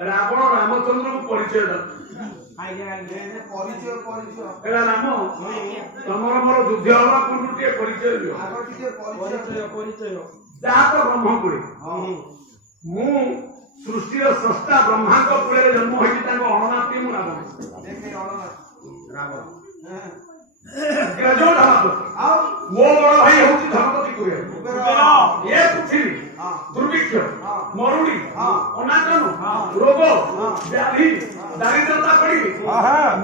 रावण रामचंद्र को परिचय राम तमर मोर युद्ध हवा पूर्व परिचय जहाँ तो ब्रह्म कूड़े मु सृष्टिर स्रष्टा ब्रह्मा कूड़े जन्म होती अणनाती मु रावण मो बड़ भाई हूँ धनपति कुबेर ये पृथ्वी दुर्भिक्ष मरुड़ी अनाटन रोग व्याधि दारिद्रता पड़ी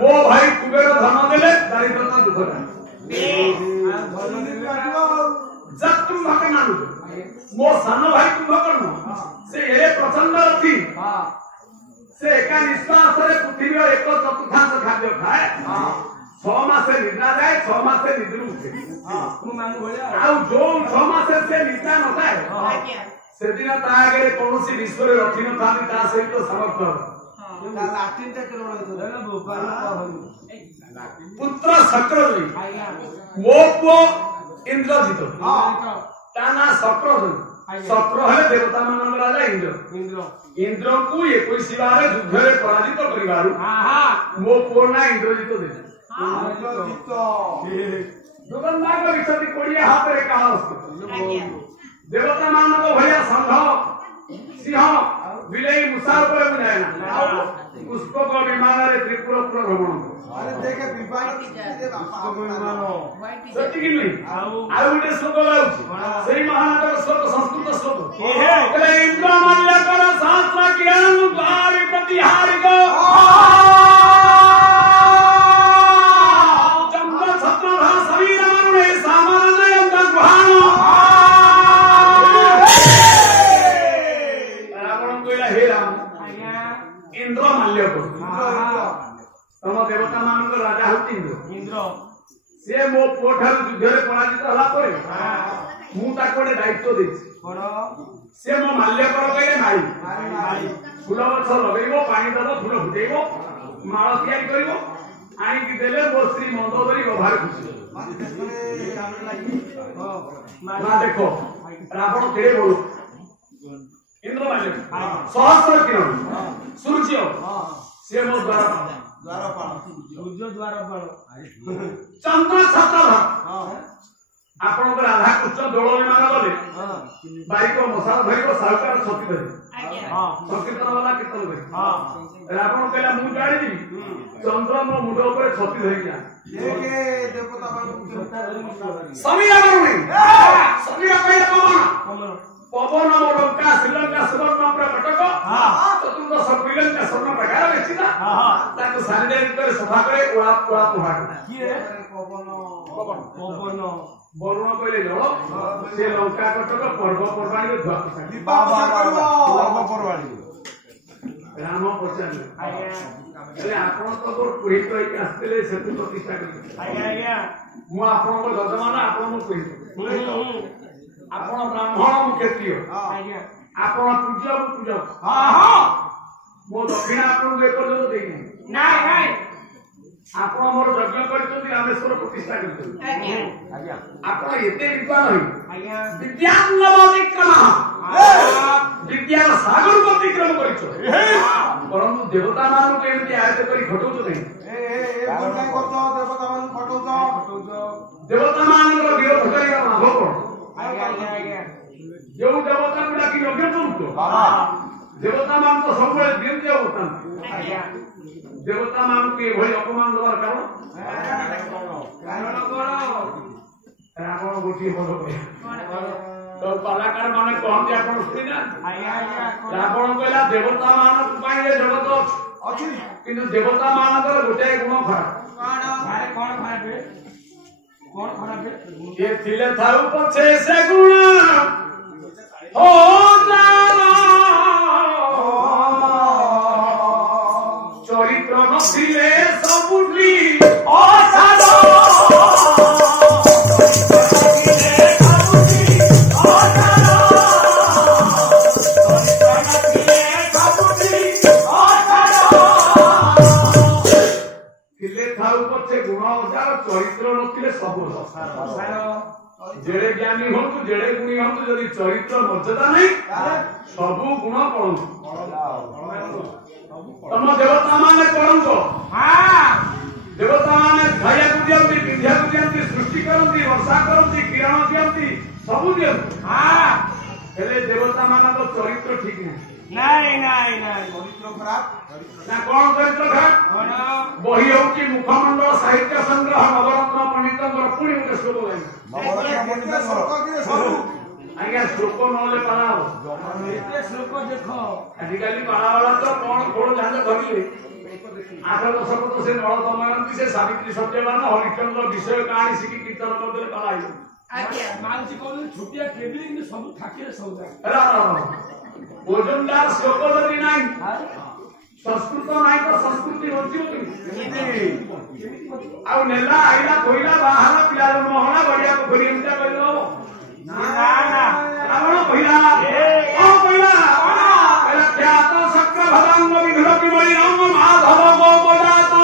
मो भाई कुबेर धन देले दारिद्रता दुख कुंभकर्ण मो सान भाई कुंभकर्ण से प्रचंड रथी से एका निश्वास पृथ्वी एक चतुर्थांश खाद्य खाए 6 मास निद्रा जाए 6 मास निद्र उठे जो 6 मास से निद्रा न जाए से दिन आगे कौन विश्व रखी न था सहित समर्थ पुत्र शक्रध्वज मो पु इंद्रजित ता ना शक्रध्वज शक्र है देवता मान राजा इंद्र इंद्र को 21 बार युद्ध में पराजित करिवारु मो पु ना इंद्रजित दे दुकानदार को विषय कोड़िया हाथ रे कहा देवता मान को भैया संघ सिंह बिलई मुसा ऊपर बुझाए ना पुष्पक विमान रे त्रिपुर भ्रमण अरे देखे विमान सत्य कि नहीं आ उठे श्लोक लाउची सेही महानागर श्लोक संस्कृत श्लोक कहले इंद्र मल्ल कर शास्त्र ज्ञान द्वारि प्रतिहारिक तम देवता मान राजा होती इंद्र से मो पुओ ठार युद्ध में पराजित होला परे मु ताको दायित्व देछि से मो माल्यकर कहले माई फूल गछ लगेइबो पानी दबो फूल फुटेइबो माळ तैयारी करिवो आनी कि देले मो श्री मंदोदरी गभार खुशी ना देखो रावण केड़े बोल इंद्र माल्य सहस्र किरण सूर्य से मो द्वारपाल सूर्य द्वारपाल चंद्र छत्रधर आपण राधा कृष्ण दोल विमान गले बाइक मसाला धरिबो सरकार छति धरि संकीर्तन वाला कीर्तन धरि रावण कहला मु जानि दी चंद्र मो मुंड ऊपर छति धरि जा देखे देवता मान समीरा मारुनी समीरा कहले पवन लंका श्रीलंका सुवर्ण प्रकटक चतुर्थ श्रीलंका स्वर्ण प्रकार बेचिता ताको सैनिटाइज करे सफा करे ओळा ओळा पोहा किए पवन पवन वरुण कहले जल से लंका कटक पर्व पर्वाणी धुआ पर्व पर्वाणी राम पचारे अरे आपण तो कोई कोई आस्तेले सेतु प्रतिष्ठा करते आज्ञा आज्ञा मु आपण को जजमान आपण मु कोई आपण ब्राह्मण मु क्षत्रिय आपण पूज्य मु पूजक मो दक्षिण आपण को एपर्यंत देई नाही नाही आपण मोर यज्ञ करछथि रामेश्वर प्रतिष्ठा करछथि आपण एते विद्वान होई विद्यानवतिक्रम विद्यार सागर अतिक्रम करछ परंतु देवता मान केमति आयत करी घटौछ नहीं देवता मान विरोध करिया लाभ कोन जो देवता को डाकी यज्ञ करूतो देवता मान तो सब दिव्य होता देवता मान को भई अपमान दबार कारण रावण गोटी बोलो तो कलाकार माने कहते आपण सुनिना रावण कहला देवता मान पाई जगत अछि किंतु देवता मानकर गोटे गुण खराब कोन खराब ये थिले थाउ पछे से गुण हो चरित्र नथिले सबुली असाधो चरित्र नथिले सब जेड़े ज्ञानी हूँ जेड़े गुणी हूँ जदि चरित्र मर्यादा नहीं सबू गुण कलंक तम देवता माने कलंक देवता माने खाया को दियंती विद्या को दियंती सृष्टि करती वर्षा करती किरण दियंती सबू दियंती हेले देवता मानक चरित्र ठीक नहीं चरित्र खराब ना कौन चरित्र खराब बही हो कि मुखमंडल साहित्य संग्रह नवरत्न पंडित पुणी गोटे श्लोक आज्ञा श्लोक नले पाला श्लोक देख आजिकल पाला वाला तो कौन कौन जान धरले 8 10 तो से नल दमयंती से सावित्री सत्यवान हरिचंद्र विषय कहानी शिखी कीर्तन करदे पाला आज्ञा मानसी कोन छुटिया ट्रेवलिंग सब थाके सौदा ओजनदार श्लोक जदि नाही संस्कृत नाही तो संस्कृति होती आ नेला आइला कोइला बाहर पिला मोहना बढ़िया पोखरी एमता कइलो ना रावण पहिला ओ पहिला पहिला ख्यात शक्र भदांग विधुर विमली राम माधव गो बजाता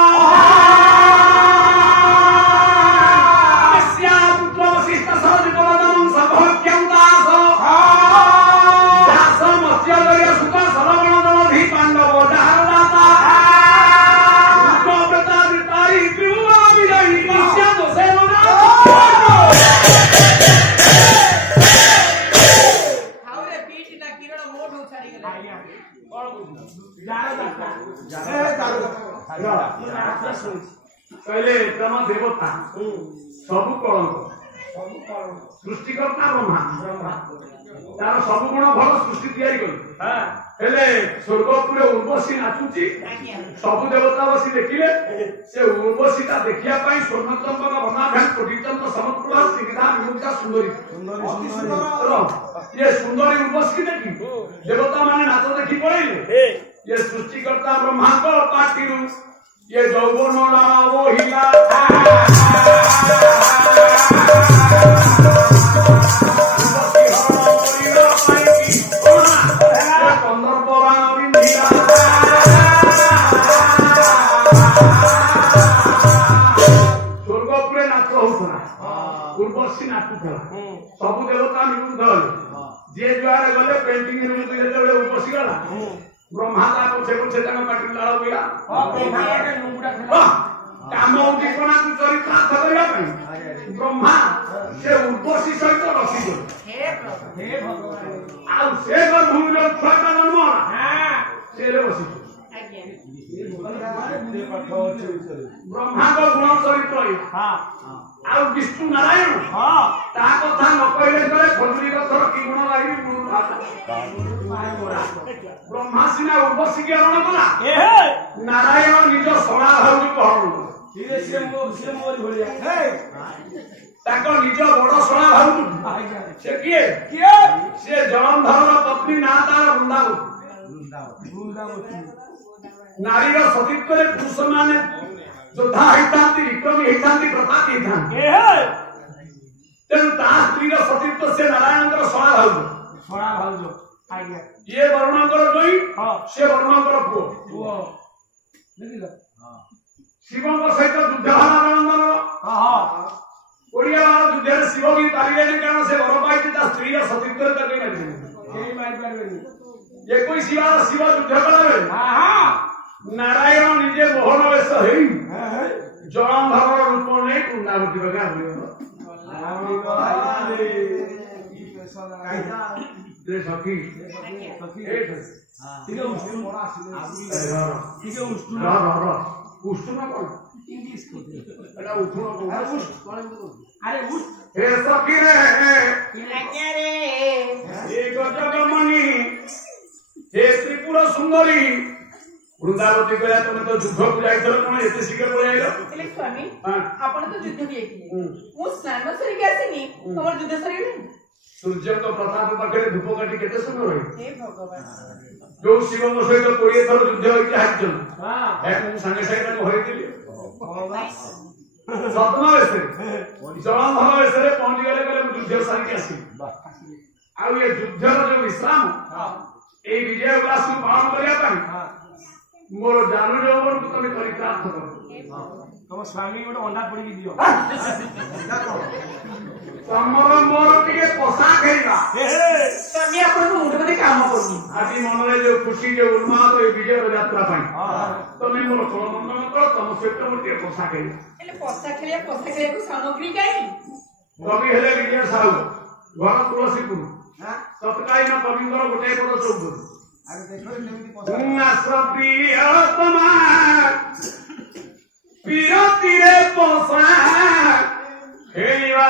अस्या पुत्र वशिष्ठ सहज बलदम सभोक्यं दास दास मत्स्य दर्य सुत सरवण दल धी पांडव जहार दाता उग्रव्रता वितारी त्रिभुवन विजयी निश्चय दोषे कहले तम देवता सब कलंक सृष्टिकर्ता ब्रह्मा तार सब गुण भल सृष्टि तैयारी कले स्वर्गपुर उर्वशी नाचुची सब देवता बसी देखिले से उर्वशी ता देखिया पाई स्वर्णचंद्र वर्णाभ्याम कोटिचंद्र समत्कुल सिग्धा विमुक्ता सुंदरी ये सुंदरी उर्वशी देखी देवता माने नाच देखी पड़े ये सृष्टिकर्ता ब्रह्मा को पाटी ये यौवन वो हिला स्वर्गपुरे नाच होता उर्वशी नाचुला सब देवता निरुद्ध जे जुआरे गले पेंटिंग उर्वशी गला ब्रह्मा पछे पछे पाटी लाल बिया काम टिपणा को चरित्रार्थ करने ब्रह्मा से उर्वशी सहित रसी से भूमि छुआ जन्म से बसी ब्रह्मा को गुण चरित्र विष्णु नारायण ता कथा न कहले गले खजुरी गथर कि गुण लागि ब्रह्मा सिना उर्वशी के अरण कला नारायण निज सणा भाऊ कहण ताको निज बड़ सणा भाऊ से किए से जलंधर पत्नी ना तार वृंदावती नारीर सतीत्व पुरुष माने योद्धा होता विक्रमी होता प्रतापी होता तेणु ता स्त्री सतीत्व से नारायण सणा भाऊ ये वरुणकर जोई से वरुणकर पुओ शिव सहित युद्ध ओडिया युद्ध शिव भी पारे कारण से वर पाई स्त्री सतीत्व ये कोई शिव युद्ध कला नारायण निजे मोहन वेश जलंधर रूप नहीं कुंडावती बगा सखी त्रिपुर सुंदरी वृंदावती कहला तुम तो युद्ध को जाइथल कोन एते शीघ्र पळे आइलो स्वामी आपण तो युद्ध भी एकी मु स्नान सरी के आसीनी हमर युद्ध सरी नहीं सूर्य तो प्रताप पाखे धूपकाठी केते सुंदर होई हे भगवान जो शिव सहित 20 थर युद्ध होई हाजन हां मु संगे संगे को होई दिली सपना वेसे जलंधर वेसे पहुंच गेले गले युद्ध सारी के आसी आ ये युद्धर जो विश्राम ए विजय उल्लास को पालन करिया पाई मोर जानू जौवन को तमे चरित्रार्थ करो तम स्वामी गोटे अंडा पड़ी दियो तमर मोर टिके पोसा खेलबा तमे अपन को मुंड में काम करनी आदि मन रे जो खुशी जो उन्माद ए विजय यात्रा पाई तमे मोर कोन मन कर तम सेट मोर टिके पोसा खेल एले पोसा खेले को सामग्री काई रवि हेले विजय साहू घर तुलसीपुर सतकाई न कविंदर गोटे पद चौधरी प्रियतमा प्रियतिरे पोसा खेलिबा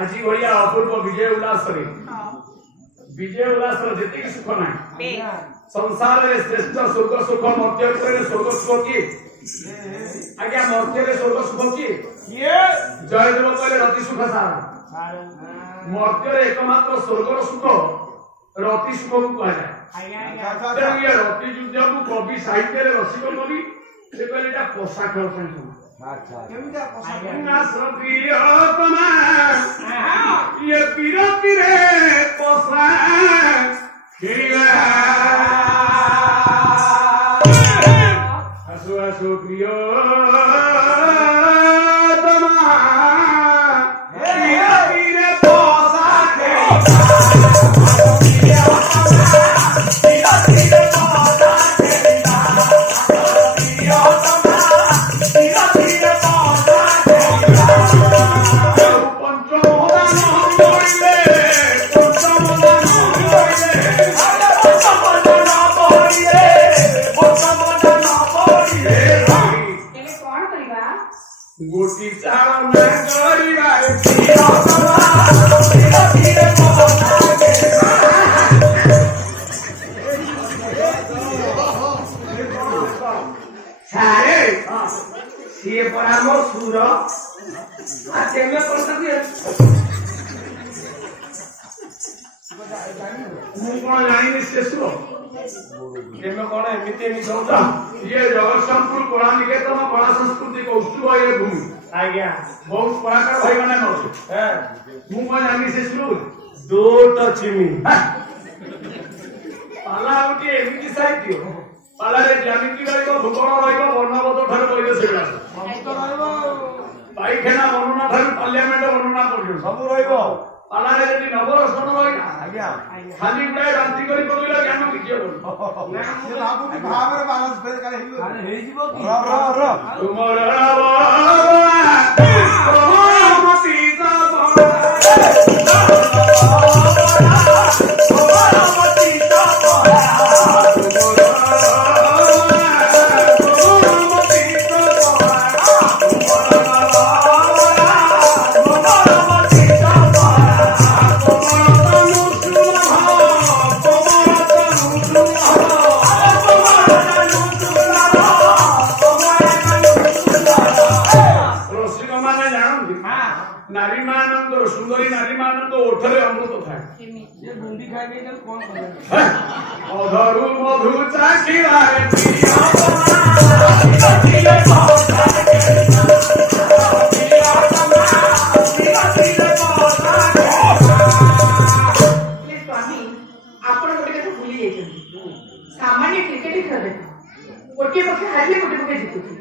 आज भैया अपूर्व विजय उल्लास जी सुख ना संसार में श्रेष्ठ स्वर्ग सुख मध्य स्वर्ग सुख किए आज्ञा मर्त्य स्वर्ग सुख किए जयदेव कहले रति सुख सार मर्त्य एकमात्र स्वर्गर सुख रति सुख को कहुए रति युद्ध को कवि साहित्य रसिक कवि से कहले पोषा खेल ये पीरती रे पोषा हसु हसु प्रिय गोटी चाव में गरीबा सारे सीए परामो सुर आते में पड़ता है मु कोन जानि से सुर एमे कोन एमिते नि सोचा ये जगतसिंहपुर कला निकेतन कला संस्कृति को उत्सव ये भूमि आज्ञा बहुत कलाकार भाई माने न मु कोन जानि से सुर दोट चिमी पाला उठी एमिति साहित्य पाला रे ज्यामिति रहिबो भूगोल रहिबो वर्णबोध ठार कइले सेला मस्त रहिबो पाइखाना वर्णना ठार पार्लियामेंट वर्णना पडियो सब रहिबो पाला रे जति नवरसन रहिना आज्ञा खाली उडाय रांती करी पडिला ज्ञान किछे बोल ना से लागु भाव रे बैलेंस फेर करे हेइबो अरे हेइबो की र तुमर प्रभुमती नारी मानंद सुंदरी नारी मानंद ओठरे अमृत थाए ये बुंदी खाए के जल कौन करे अधरु मधु चाखिला रे पिया स्वामी आपण गोटे कथा भूली जाइछन सामान्य क्रिकेट खेल गोटे पक्ष हारिले गोटे पक्ष जितुथि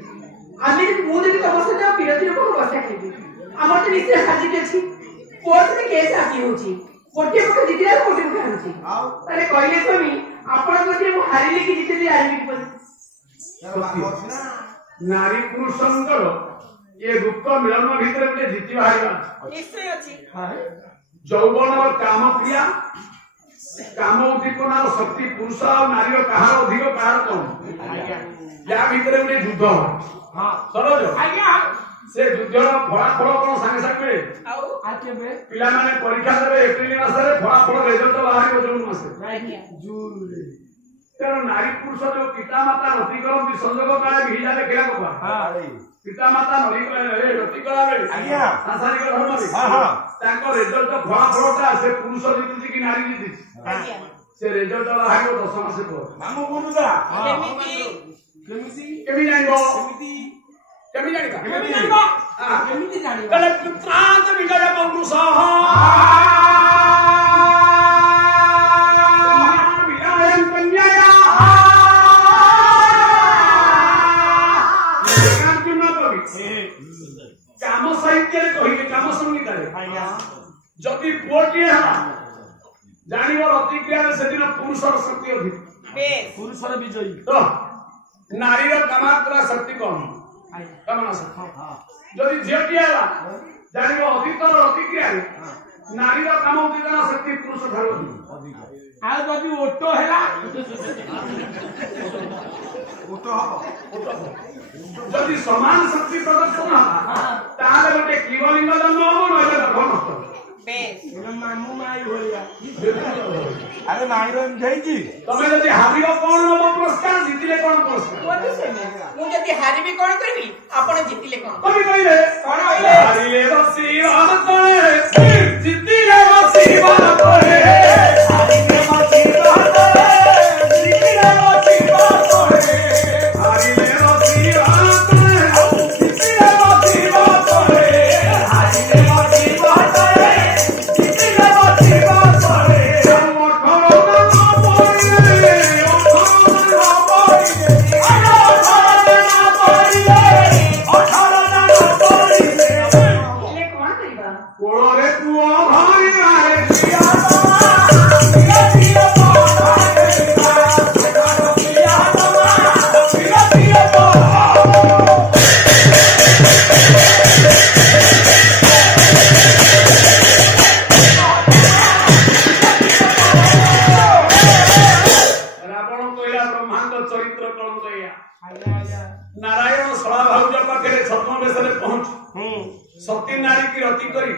आमे मु देखि तम सहित पिरती को बसा खेली हमर तो निश्चय हाजिर अछि कोर्ट में केस आकी होछि गोटे पक्ष जितिला गोटे पक्ष हारुछि तारे कहले स्वामी आपण गोटे मु हारिले कि जितेली हारिले कि नारी पुरुषंकर ये गुप्त मिलन भीतर गोटे जिति बाहरिबा निश्चय अछि यौवन और काम क्रिया काम उद्दीपना और शक्ति पुरुष और नारी कहार अधिक कहार कम या भीतर गोटे युद्ध हां सरज आज्ञा से युद्धर फलाफल कोन संगे संगे मिले आउ आकेबे पिला माने परीक्षा देबे एप्रिल मास रे फलाफल रिजल्ट बाहरिबो जून मास आज्ञा जून रे तेरो नारी पुरुष जो पिता माता रति करम संजोग काले भिजा देखला को हां पिता माता नरी रे रति कला रे आज्ञा सांसारिक धर्म रे हां हां ताको रिजल्ट फलाफलटा से पुरुष जितुची कि नारी जितुची आज्ञा से रिजल्ट बाहरिबो 10 मास पर मामू बुनुदा केमी जानिबो केमी जानिबा केमी जानिबा कले पुत्रांत विजय पौरुष विजयं कन्या पुरुषर विजयी तो नारीर कामात्रा शक्ति कौन कामना शक्ति जदि झीटी आला जानिब अतीतर प्रतिक्रिया नारीर काम उदितना शक्ति पुरुष ठाରୁ आ जदि ओटो हैला ओटो जदि समान शक्ति प्रदर्शन ताले गोटे क्लीवलिंग जन्म हो नहे धर्म नष्ट मामू माई भलिया अरे माई रो एमझाई तमे जदि हारिब कोन नब पुरस्कार जितिले कोन पुरस्कार मु जदि हारिबी कोन करबी आपण जितिले कोन कवि कहिले कोन होइले हारिले बसी रात करे जितिले बसी बात करे हारिले बसी रात करे जितिले बसी बात करे हारिले बसी रात करे जितिले बसी बात करे हारिले बसी बात करे जितिले बसी बात करे नारायण सला भाउज पाखे छद्मवेश पहुंच सती नारी की रति करी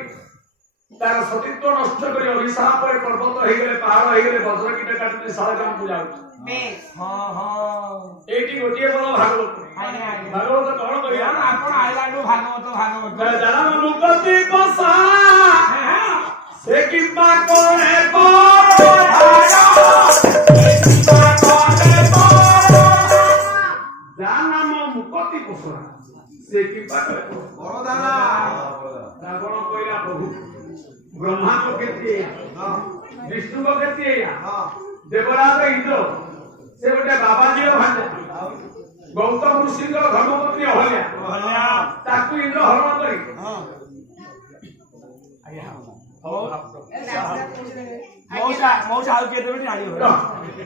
तार सतीत्व नष्ट करी अभिशाप पर्वत हो गले पहाड़ हो गले वज्र कीट काटते शालग्राम पूजा एटी गोटे बड़ भागवत भागवत कौन करिया आपण आइलाडू भागवत जाना मुक्ति कोसा से किबा कोने को नाम मुक्ति कोसा से किबा बड़दाना रावण कोइला प्रभु ब्रह्मा को केती विष्णु को केती देवराज इंद्र से गोटे बाबाजी भांजा गौतम ऋषि धर्मपत्नी अहल्या ताकू इंद्र हरण करी मौसा आउ के देबे आली हो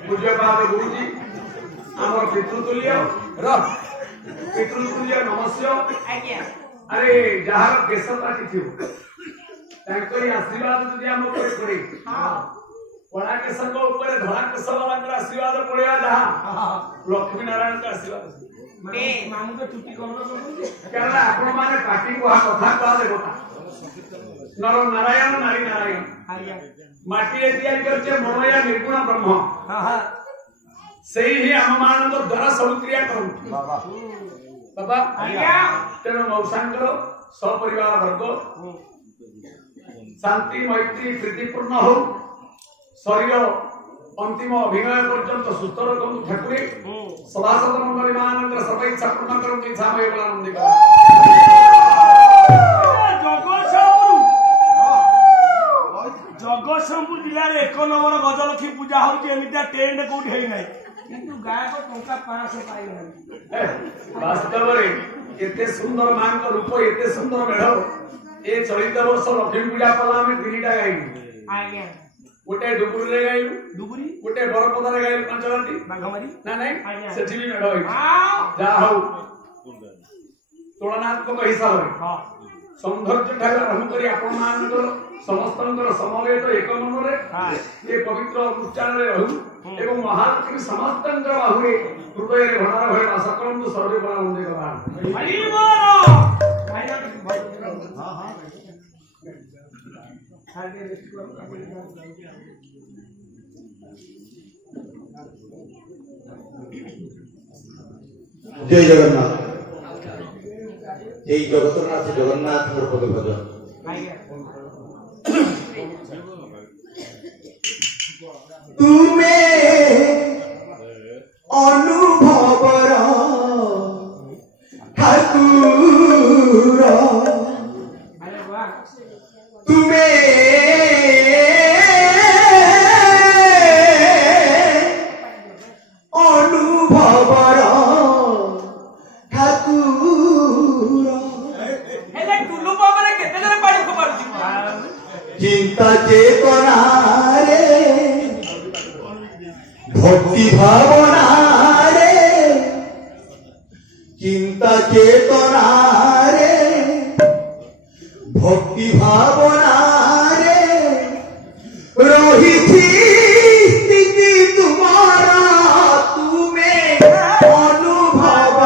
पूज्यपाद गुरुजी हमर पितृतुल्य पितृतुल्य नमस्य आज्ञा अरे जहार केशता किछु तांकरी आशीर्वाद जदि हम ऊपर करे कला केश को ऊपर धड़ा केश वाला आशीर्वाद पड़ेगा जहां लक्ष्मी नारायण का आशीर्वाद मामू के छुट्टी करबो कारण आपण माने पार्टी को कथा कह देबता नर नारायण नारी नारायण माटी रे तैयार करछे मनोया निर्गुण ब्रह्म सेही ही हम मान को द्वारा सब क्रिया करू बाबा तेणु मौसांकर सपरिवार वर्ग शांति मैत्री प्रीतिपूर्ण हो शरीर अंतिम अभिनय पर्यंत सुस्थ रखु ठाकुरे सभासद मंडली मान सर्व इच्छा पूर्ण करूँ इच्छा मय आनंदी जगतसिंहपुर जिले में 1 नंबर गजलक्ष्मी पूजा होती एमितिया टेंट कोठी हेई नै किंतु गाय को टंका 500 पाई नै वास्तव रे एते सुंदर मान को रूप एते सुंदर मेढ ए चलित वर्ष लक्ष्मी पूजा पला में 3टा गाई आज्ञा गोटे डुगुरी रे गाइलु डुगुरी गोटे बरपदा रे गाइलु 5 राती बाघमारी ना नहीं सेठी भी मेढ होई जा हो तुलनात्मक हिसाब रे हां सौंदर्य ठाकुर आरंभ करी आपण मानकर समस्तंकर समवेत एक मन रे ये पवित्र अनुष्ठान रे रहू एवं महालक्ष्मी समस्तंकर बाहुरे हृदय रे भंडार होय सकलम सर्वे बड़ा वंदे भगवान हरि बोल हां हां जय जगन्नाथ जय जगतनाथ जगन्नाथ पद भजन तुम्हें अनुभवर ठाकुर तुम्हें अनुभवर चिंता चेतना रे भक्ति भावना चेतना रे भक्ति भावना रे रही थी स्थिति तुम्हारा तुम्हें अनुभव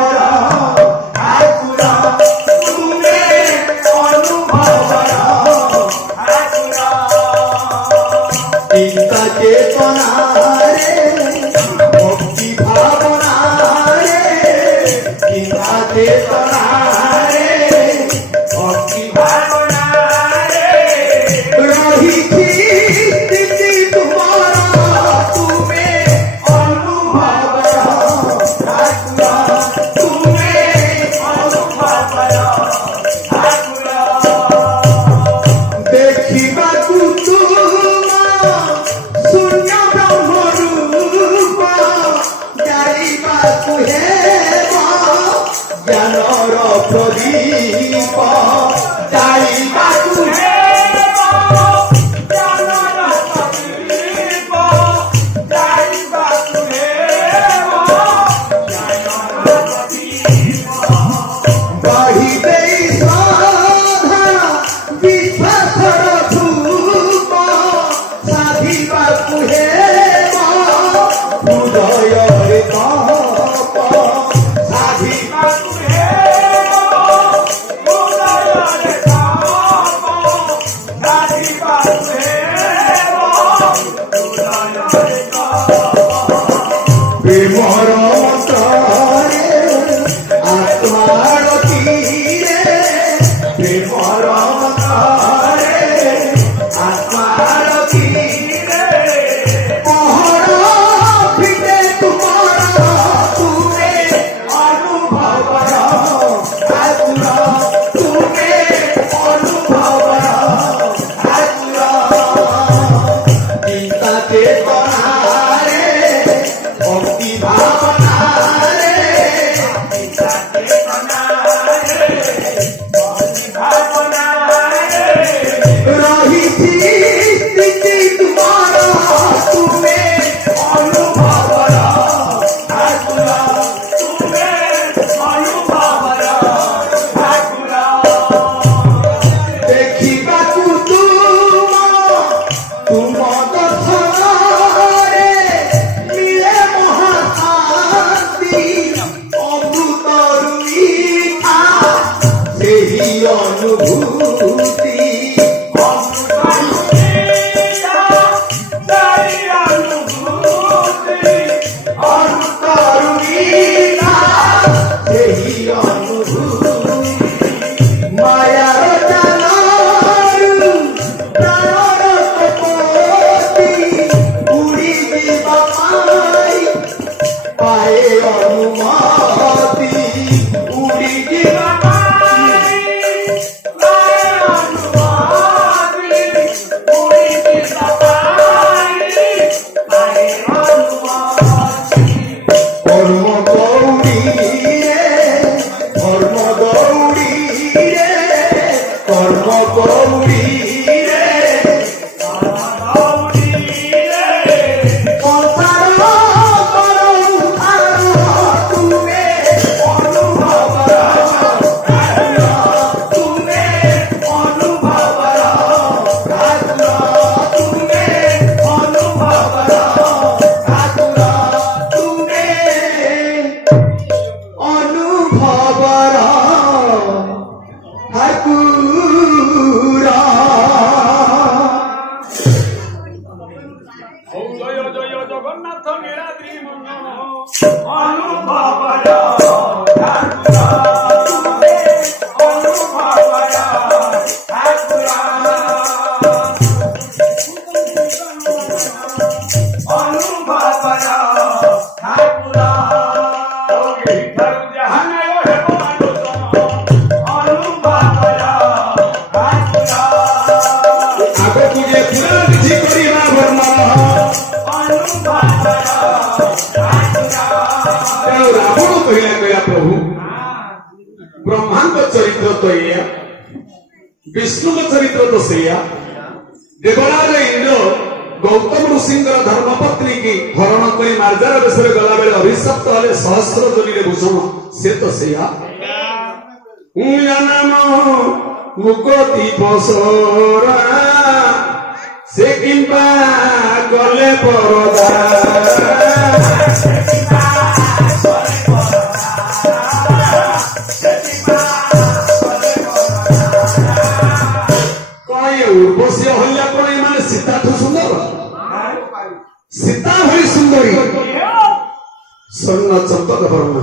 चिंता चेतना रे भक्ति भावना रे चिंता चेतना रे भक्ति भावना रे रही थी स्थिति तुम्हारा तुम्हें अनुभव तुम्हें अनुभव देखिबा शून्य ब्रह्म रूप जाइबाकु ज्ञानर प्रदीप जाइबाकु बढ़ी देई श्रद्धा विश्वासर धूप साधिबाकु हृदय ताप साधिबाकु प्रेमर मंत्रे आत्मार तीरे प्रेमर मंत्रे आत्मार तीरे पहरा फिटे तुम्हारा तुम्हें अनुभव आतुरा तुम्हें अनुभव आतुरा चिंता चेतना रे भक्ति भावना रे चिंता चेतना रे भक्ति भावना रे रही थी स्थिति तुम्हारा तुम्हें अनुभव आतुरा तुम्हें अनुभव आतुरा देखिबाकु तुम दर्शନରେ मिले महाशांति अमृतरु मिठा ସେହି ଅନୁଭୂତି ଅମୃତରୁ ମିଠା ସେହି ଅନୁଭୂତି ମାୟାର ଜାଲରୁ ପ୍ରାଣର କପୋତି ଉଡ଼ି ଯିବା ପାଏ ଅନୁମତି ଉଡ଼ି ଯିବା ধর্ম গৌরী রে কর্ম গৌরী রে সংসার তুমি অনুভব তুমি অনুভব তুমি অনুভব অনুভবর ঠাকুরা জয় জয় জগন্নাথ নীলাদ্রি মন অনুভবর ঠাকুরা অনুভবর ঠাকুরা অনুভবর ঠাকুরা ଆଗକୁ ଯେ ପୁରା କିଛି କରିବା ବର୍ମା ତେଣୁ ରାବଣ କହିଲା ପ୍ରଭୁ ବ୍ରହ୍ମାଙ୍କ ଚରିତ୍ର ତ ଏଇଆ ବିଷ୍ଣୁଙ୍କ ଚରିତ୍ର ତ ସେଇଆ ଦେବରାଜ ଇନ୍ଦ୍ର ଗୌତମ ଋଷିଙ୍କର ଧର୍ମପତ୍ନୀ କି ହରଣ କରି ମାର୍ଜାର ବେଶରେ ଗଲାବେଳେ ଅଭିଶପ୍ତ ହେଲେ ସହସ୍ର ଜନିରେ ଭୂଷଣ ସେ ତ ସେଇଆ নাম মুকতি পসরা সে কিংবা গলে পরদা উর্বশী অহল্যা কোন মানে সীতাঠু সুন্দর সীতা ভଳି সুন্দরী স্বর্ণ চম্পক বর্ণ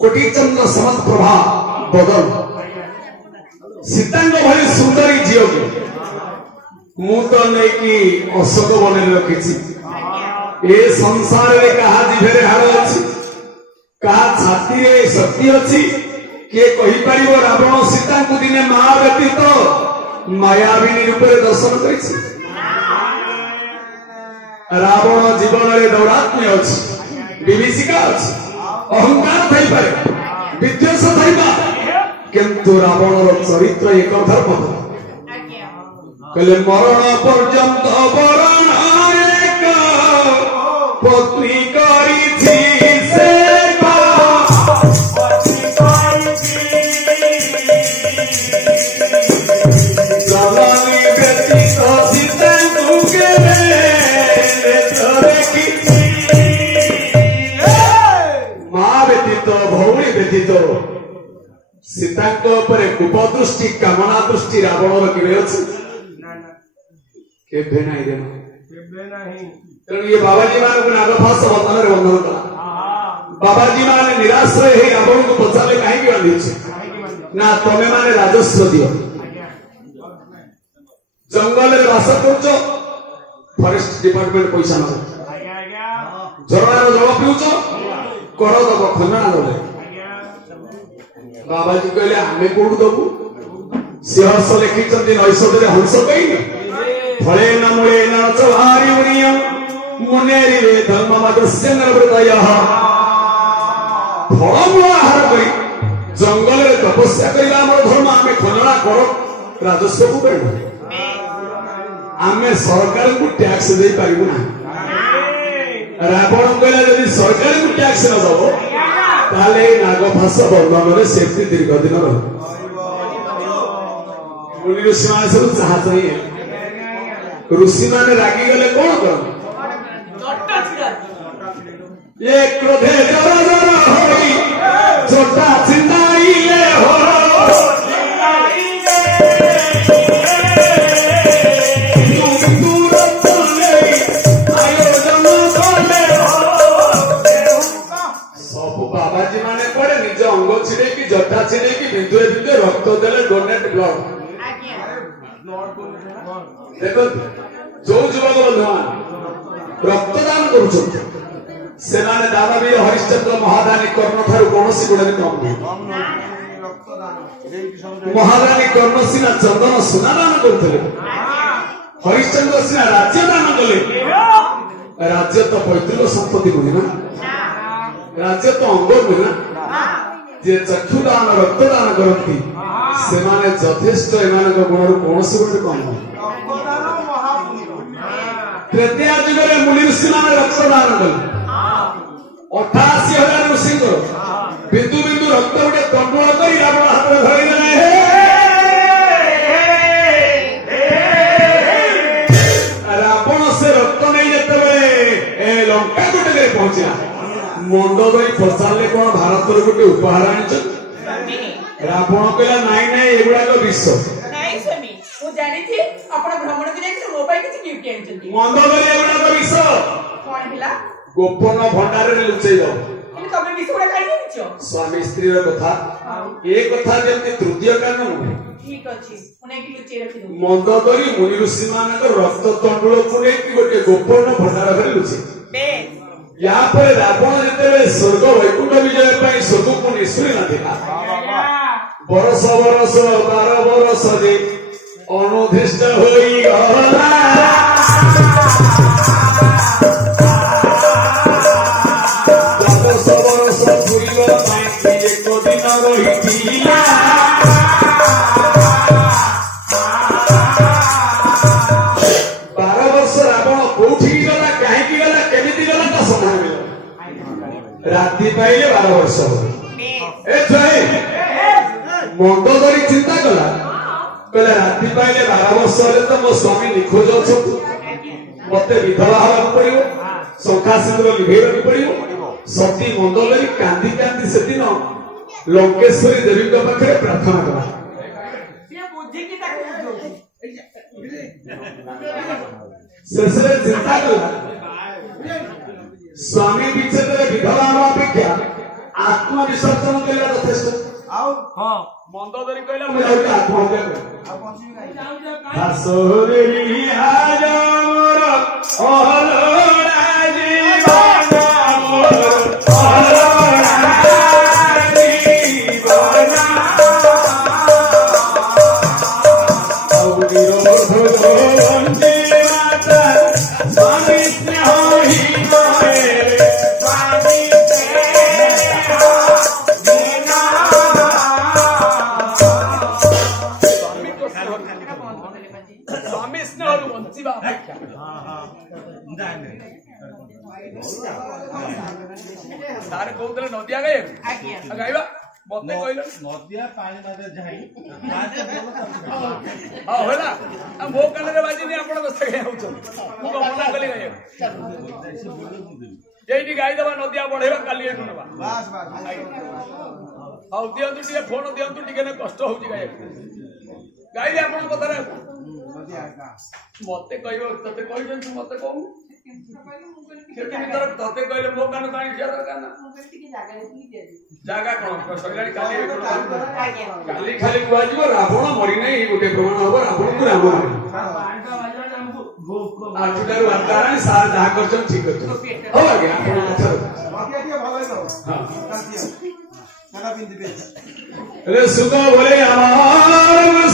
কোটি চন্দ্ର ସମାନ ପ୍ରଭା ବଦଳ ସୀତାଙ୍କ ଭଳି ସୁନ୍ଦରୀ ଝିଅକୁ ମୁଁ ତ ନେଇକି ଅଶୋକ ବନରେ ରଖିଛି। ଏ ସଂସାରରେ କାହା ଜିଭରେ ହାଡ଼ ଅଛି, କାହା ଛାତିରେ ଶକ୍ତି ଅଛି, କିଏ କହିପାରିବ ରାବଣ ସୀତାଙ୍କୁ ଦିନେ ମା ବ୍ୟତୀତ ମାୟାବିନୀ ରୂପରେ ଦର୍ଶନ କରିଛି? ରାବଣ ଜୀବନରେ ଦୌରାତ୍ମ୍ୟ ଅଛି, ବିଭୀଷିକା ଅଛି, ଅହଙ୍କାର ଥାଇପାରେ, ବିଦ୍ୱେଷ ଥାଇପାରେ, କିନ୍ତୁ ରାବଣର ଚରିତ୍ର ଏକ ଧର୍ମ କହିଲେ ମରଣ ପର୍ଯ୍ୟନ୍ତ ବରଣ ଏକ ପତ୍ନୀ କରିଛି ସେ ଜନନୀ ବ୍ୟତୀତ ସୀତାଙ୍କୁ କେବେ ମା ବ୍ୟତୀତ ଭଉଣୀ ବ୍ୟତୀତ ସୀତାଙ୍କ ଉପରେ କୁପଦୃଷ୍ଟି କାମନା ଦୃଷ୍ଟି ରାବଣର କେବେ ଅଛି? କେବେ ନାହିଁ ରେ। ତେଣୁ ଇଏ ବାବାଜୀ ମାନଙ୍କୁ ନାଗଫାସ ବନ୍ଧନରେ ବନ୍ଧନ କଲା। ବାବାଜୀ ମାନେ ନିରାଶ୍ରୟ ହେଇ ରାବଣଙ୍କୁ ପଚାରିଲେ କାହିଁକି ବାନ୍ଧିଛି? ନା ତମେ ମାନେ ରାଜସ୍ୱ ଦିଅ, ଜଙ୍ଗଲରେ ବାସ କରୁଛ, ଫରେଷ୍ଟ ଡିପାର୍ଟମେଣ୍ଟ ପଇସା ନବ, ଝରଣାର ଜଳ ପିଉଛ, କର ଦବ, ଖଞ୍ଜଣା ଦବ। ବାବାଜୀ କହିଲେ ଆମେ କୋଉଠୁ ଦବୁ? ସିଂହର୍ଷ ଲେଖିଛନ୍ତି ନୈଷଧରେ ହଂସ କହିନି ଫଳେ ନ ମୂଳେ ନ ଚହାରି ମୁନିୟ ମୁନେରିରେ ଧର୍ମମାଦସ୍ୟ ନୃତୟ ଫଳମୂଳ ଆହାର କରି ଜଙ୍ଗଲରେ ତପସ୍ୟା କରିବା ଆମର ଧର୍ମ। ଆମେ ଖଞ୍ଜଣା କର ରାଜସ୍ୱକୁ ପାଇବୁ, ଆମେ ସରକାରଙ୍କୁ ଟ୍ୟାକ୍ସ ଦେଇପାରିବୁ ନାହିଁ। ରାବଣ କହିଲା ଯଦି ସରକାରଙ୍କୁ ଟ୍ୟାକ୍ସ ନ ଦବ ତାହେଲେ ଏଇ ନାଗଫାସ ବନ୍ଧନରେ ସେମିତି ଦୀର୍ଘ ଦିନ ରହିବ। ମୁନି ଋଷି ମାନେ ସବୁ ଚାହା ଚାହିଁ ଋଷି ମାନେ ରାଗିଗଲେ କଣ କରନ୍ତି? ଏ କ୍ରୋଧେ ଜର ଜର ହୋଇ ଜଟା ଚିନ୍ତାଇଲେ ବାବାଜୀ ମାନେ କୁଆଡେ ନିଜ ଅଙ୍ଗ ଛିଡେଇକି ଜଟା ଛିଡେଇକି ବିନ୍ଦୁରେ ବିନ୍ଦୁରେ ରକ୍ତ ଦେଲେ ଡୋନେଟ ବ୍ଲଡ। ଦେଖନ୍ତୁ ଯୋଉ ଯୁବକ ବନ୍ଧୁମାନେ ରକ୍ତଦାନ କରୁଛନ୍ତି ସେମାନେ ଦାନବୀର ହରିଶ୍ଚନ୍ଦ୍ର ମହାଦାନୀ କର୍ଣ୍ଣ ଠାରୁ କୌଣସି ଗୁଣରେ କମ ନୁହେଁ। ମହାଦାନୀ କର୍ଣ୍ଣ ସିନା ଚନ୍ଦନ ସୁନା ଦାନ କରୁଥିଲେ, ହରିଶ୍ଚନ୍ଦ୍ର ସିନା ରାଜ୍ୟ ଦାନ କଲେ। ରାଜ୍ୟ ତ ପୈତୃକ ସମ୍ପତ୍ତି ନୁହେଁ ନା, ରାଜ୍ୟ ତ ଅଙ୍ଗ ନୁହେଁ ନା। ଯିଏ ଚକ୍ଷୁଦାନ ରକ୍ତଦାନ କରନ୍ତି ସେମାନେ ଯଥେଷ୍ଟ ଏମାନଙ୍କ ଗୁଣରୁ କୌଣସି ଗୋଟେ କମ ନୁହେଁ। ତ୍ରେତୟା ଯୁଗରେ ମୁନି ଋଷି ମାନେ ରକ୍ତଦାନ କଲେ। 88,000 ଋଷିଙ୍କର ବିନ୍ଦୁ ବିନ୍ଦୁ ରକ୍ତ ଗୋଟେ କଣ୍ଟ୍ରୋଲ କରି ରାବଣ ହାତରେ ଧରିଦେଲେ। ରାବଣ ସେ ରକ୍ତ ନେଇ ଯେତେବେଳେ ଲଙ୍କା କୋଟରେ ପହଞ୍ଚିଲା, ମନ୍ଦ ଧରି ପଚାରିଲେ କଣ ଭାରତର ଗୋଟେ ଉପହାର ଆଣିଛ? ରାବଣ କହିଲା ନାଇଁ ନାଇଁ ଏଗୁଡାକ ବିଷ। ମନ୍ଦ ଧରି ଏଗୁଡାକ ବିଷ ଗୋପନ ଭଣ୍ଡାରରେ ଲୁଚେଇ ଦବ। ସ୍ୱାମୀ ସ୍ତ୍ରୀର କଥା, ଏ କଥା ଯେମିତି ତୃତୀୟ କାନୁନ। ମନ୍ଦ ଧରି ମୁନି ଋଷି ମାନଙ୍କ ରକ୍ତ ତଣ୍ଡୁଳକୁ ନେଇକି ଗୋଟେ ଗୋପନ ଭଣ୍ଡାରରେ ଲୁଚେଇ। ୟାପରେ ରାବଣ ଯେତେବେଳେ ସ୍ୱର୍ଗ ବୈକୁଣ୍ଠ ବିଜୟ ପାଇଁ ସ୍ୱର୍ଗକୁ ନିଶ୍ଚୟ ନଥିଲା, ବରଷ ବରଷ 12 ବରଷ ଯେ ଅନୁଧିଷ୍ଠ ହୋଇଗଲା। 10 ବରଷ ପୁରିବା ପାଇଁ ଏକ ଦିନ ରହିଥିଲା। 12 ବର୍ଷ ରାବଣ କୋଉଠିକି ଗଲା, କାହିଁକି ଗଲା, କେମିତି ଗଲା ତା ସନ୍ଧାନ ମିଳିଲା। ରାତି ପାଇଲେ 12 ବର୍ଷ। ଏ ମନ୍ଦ ଧରି ଚିନ୍ତା କଲା କହିଲା ରାତି ପାଇଲେ 12 ବର୍ଷ ହେଲେ ତ ମୋ ସ୍ୱାମୀ ନିଖୋଜ ଅଛନ୍ତି ମତେ ବିଧବା ହେବାକୁ ପଡିବ ଶଙ୍ଖା ସିନ୍ଦୁର ଲିଭେଇବାକୁ ପଡିବ ସତୀ ମନ୍ଦ ଧରି କାନ୍ଦି କାନ୍ଦି ସେଦିନ ଲଙ୍କେଶ୍ୱରୀ ଦେବୀଙ୍କ ପାଖରେ ପ୍ରାର୍ଥନା କଲା ଶେଷରେ ଚିନ୍ତା କଲା ସ୍ୱାମୀ ବିଚ୍ଛେଦରେ ବିଧବା ହେବା ଅପେକ୍ଷା ଆତ୍ମବିସର୍ଜନ କରିବା ଯଥେଷ୍ଟ ଆଉ ହଁ ମନ୍ଦ ଧରି କହିଲା ମୁଁ ଯାଉଛି ଆତ୍ମହତ୍ୟା କରିବି ସ୍ୱାମୀ ସ୍ନେହରୁ ବଞ୍ଚିବା ଅପେକ୍ଷା ସାର୍ କହୁଥିଲେ ନଦିଆ ଗାଇବାକୁ ଗାଇବା ମତେ କହିଲ ନଦିଆ ପାଣି ମାରେ ଯାଇ ହଁ ହେଲା ମୋ କାନରେ ବାଜିନି ଆପଣ ବ୍ୟସ୍ତ ଗାଇ ହଉଛନ୍ତି ମୁଁ ମନା କଲି ଗାଇବାକୁ ଏଇଠି ଗାଇଦବା ନଦିଆ ବଢେଇବା କାଲି ଏଠୁ ନେବା ହଉ ଦିଅନ୍ତୁ ଟିକେ ଫୋନ ଦିଅନ୍ତୁ ଟିକେ କଷ୍ଟ ହଉଛି ଗାଇବାକୁ ଗାଇଲେ ଆପଣଙ୍କ କଥାରେ ମତେ କହିବ ତତେ କହିଛନ୍ତି ମତେ କହୁ ତତେ କହିଲେ ମୋ କାନ କାହିଁ ଯିବା ଦରକାର ନା ଜାଗା କଣ ସରିଲାଣି କାଲି ଖାଲି କୁହାଯିବ ରାବଣ ମରିନାହିଁ ଗୋଟେ ପ୍ରମାଣ ହବ ରାବଣକୁ ରାମ ଆଠଟାରୁ 8ଟା ହେଲାଣି ସାର୍ ଯାହା କରିଛନ୍ତି ଠିକ କରିଛନ୍ତି ହଉ ଆଜ୍ଞା ଆପଣ ସୁଖ ବୋଲେ ଆମର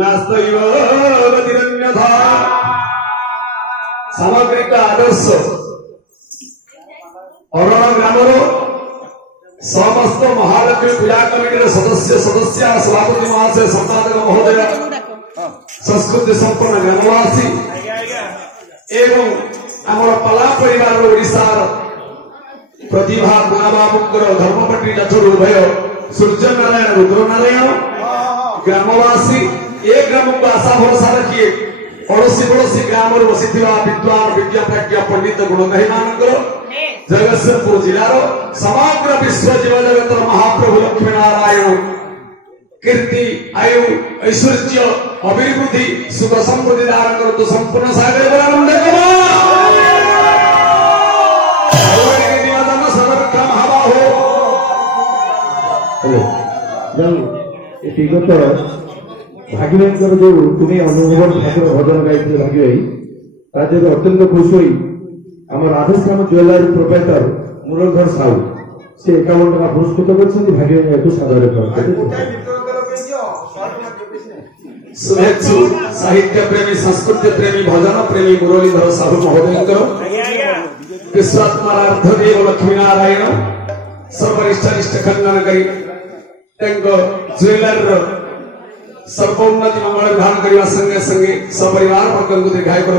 नास्तैव गतिरन्यथा सामग्रिक आदर्श अरण ग्रामर समस्त महालक्ष्मी पूजा कमिटी सदस्य सभापति महाशय संपादक महोदय संस्कृति संपन्न ग्रामवासी एवं आमर पला परिवार ओडिशार प्रतिभा गुणाबाबुंकर धर्मपट्टी जाठर उभय सूर्य नारायण रुद्र नारायण ग्रामवासी ए ग्राम को आशा भरोसा रखिए पड़ोसी पड़ोसी ग्राम बसी विद्वान विद्याप्राज्ञ पंडित गुणग्राही मानकर जगतसिंहपुर जिलार समग्र विश्व जीव जगत महाप्रभु लक्ष्मी नारायण कीर्ति आयु ऐश्वर्य अभिवृद्धि सुख संपत्ति धारण करतु संपूर्ण सागर आनंद विगत भाग्यवान जो तुम्हें अनुभव ठाकुर भजन गाई भाग्यवाई राज्य अत्यंत खुश हुई आम राधेश्याम ज्वेलरी प्रोप्राइटर मुरलीधर साहू से 51 टका पुरस्कृत कर भाग्यवान सादर शुभेच्छु साहित्य प्रेमी संस्कृति प्रेमी भजन प्रेमी मुरलीधर साहू महोदय विश्वात्मरार्धदेव लक्ष्मी नारायण सर्वरिष्ठ खंडन करी ज्वेलर सर्वोन्नति मंगल विधान करने संगे संगे सपरिवार वर्ग को दीर्घायु कर